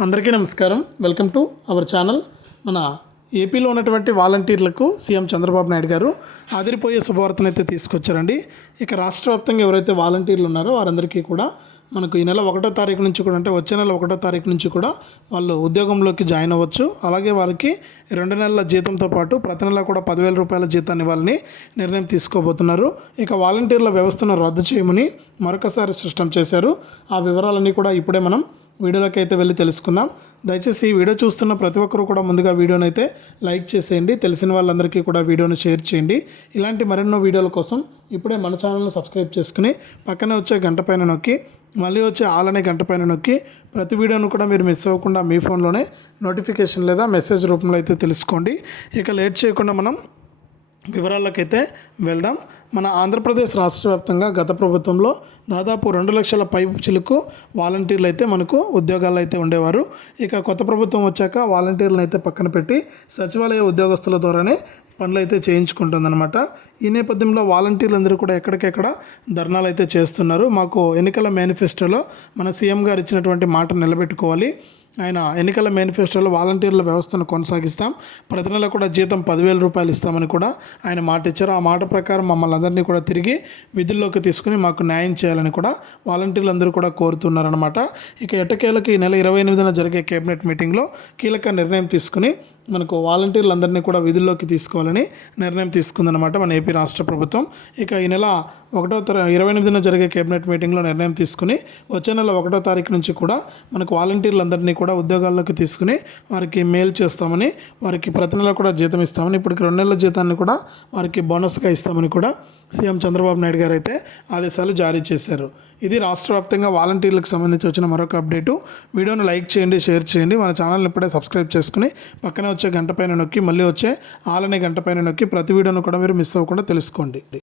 అందరికీ నమస్కారం. Welcome to our channel. మన ఏపీలో ఉన్నటువంటి వాలంటీర్లకు సీఎం చంద్రబాబు నాయుడు గారు ఆదిరిపోయే శుభవార్తను అయితే తీసుకొచ్చారండి. ఇక రాష్ట్ర వ్యాప్తంగా ఎవరైతే వాలంటీర్లు ఉన్నారో వారందరికీ కూడా మనకు ఈ నెల ఒకటో తారీఖు నుంచి కూడా అంటే వచ్చే నెల ఒకటో తారీఖు నుంచి కూడా వాళ్ళు ఉద్యోగంలోకి జాయిన్ అవ్వచ్చు. అలాగే వారికి రెండు నెలల జీతంతో పాటు ప్రతి నెల కూడా పదివేల రూపాయల జీతాన్ని వాళ్ళని నిర్ణయం తీసుకోబోతున్నారు. ఇక వాలంటీర్ల వ్యవస్థను రద్దు చేయమని మరొకసారి స్పష్టం చేశారు. ఆ వివరాలన్నీ కూడా ఇప్పుడే మనం వీడియోలోకి అయితే వెళ్ళి తెలుసుకుందాం. దయచేసి ఈ వీడియో చూస్తున్న ప్రతి ఒక్కరు కూడా ముందుగా వీడియోని అయితే లైక్ చేసేయండి. తెలిసిన వాళ్ళందరికీ కూడా వీడియోను షేర్ చేయండి. ఇలాంటి మరెన్నో వీడియోల కోసం ఇప్పుడే మన ఛానల్ను సబ్స్క్రైబ్ చేసుకుని పక్కనే వచ్చే గంట పైన నొక్కి మళ్ళీ వచ్చే ఆల్ అనే గంట పైన నొక్కి ప్రతి వీడియోను కూడా మీరు మిస్ అవ్వకుండా మీ ఫోన్లోనే నోటిఫికేషన్ లేదా మెసేజ్ రూపంలో అయితే తెలుసుకోండి. ఇక లేట్ చేయకుండా మనం వివరాలకైతే వెళ్దాం. మన ఆంధ్రప్రదేశ్ రాష్ట్ర వ్యాప్తంగా గత ప్రభుత్వంలో దాదాపు రెండు లక్షల పై చిలుకు వాలంటీర్లు అయితే మనకు ఉద్యోగాలు అయితే ఉండేవారు. ఇక కొత్త ప్రభుత్వం వచ్చాక వాలంటీర్లను అయితే పక్కన పెట్టి సచివాలయ ఉద్యోగస్తుల ద్వారానే పనులు అయితే చేయించుకుంటుందన్నమాట. ఈ నేపథ్యంలో వాలంటీర్లు అందరూ కూడా ఎక్కడికెక్కడ ధర్నాలు అయితే చేస్తున్నారు. మాకు ఎన్నికల మేనిఫెస్టోలో మన సీఎం గారు ఇచ్చినటువంటి మాట నిలబెట్టుకోవాలి. ఆయన ఎన్నికల మేనిఫెస్టోలో వాలంటీర్ల వ్యవస్థను కొనసాగిస్తాం. ప్రతి నెల కూడా జీతం పదివేల రూపాయలు ఇస్తామని కూడా ఆయన మాట ఇచ్చారు ఆ మాట ప్రకారం మమ్మల్ని అందరినీ కూడా తిరిగి విధుల్లోకి తీసుకుని మాకు న్యాయం చేయాలని కూడా వాలంటీర్లు అందరూ కూడా కోరుతున్నారనమాట ఇక ఎట్టకేలకు ఈ నెల ఇరవై ఎనిమిదిన జరిగే కేబినెట్ మీటింగ్లో కీలక నిర్ణయం తీసుకుని మనకు వాలంటీర్లందరినీ కూడా విధుల్లోకి తీసుకోవాలని నిర్ణయం తీసుకుందనమాట మన ఏపీ రాష్ట్ర ప్రభుత్వం. ఇక ఈ నెల ఒకటో తర ఇరవై ఎనిమిదిన జరిగే కేబినెట్ మీటింగ్లో నిర్ణయం తీసుకుని వచ్చే నెల ఒకటో తారీఖు నుంచి కూడా మనకు వాలంటీర్లందరినీ కూడా ఉద్యోగాల్లోకి తీసుకుని వారికి మేలు చేస్తామని వారికి ప్రతి నెల కూడా జీతం ఇస్తామని ఇప్పటికి రెండు నెలల జీతాన్ని కూడా వారికి బోనస్గా ఇస్తామని కూడా సీఎం చంద్రబాబు నాయుడు గారు అయితే ఆదేశాలు జారీ చేశారు. ఇది రాష్ట్ర వ్యాప్తంగా వాలంటీర్లకు సంబంధించి వచ్చిన మరొక అప్డేటు. వీడియోను లైక్ చేయండి షేర్ చేయండి. మన ఛానల్ని ఇప్పుడే సబ్స్క్రైబ్ చేసుకుని పక్కనే వచ్చే గంట పైన నొక్కి మళ్ళీ వచ్చే ఆలనే గంట పైన నొక్కి ప్రతి వీడియోను కూడా మీరు మిస్ అవ్వకుండా తెలుసుకోండి.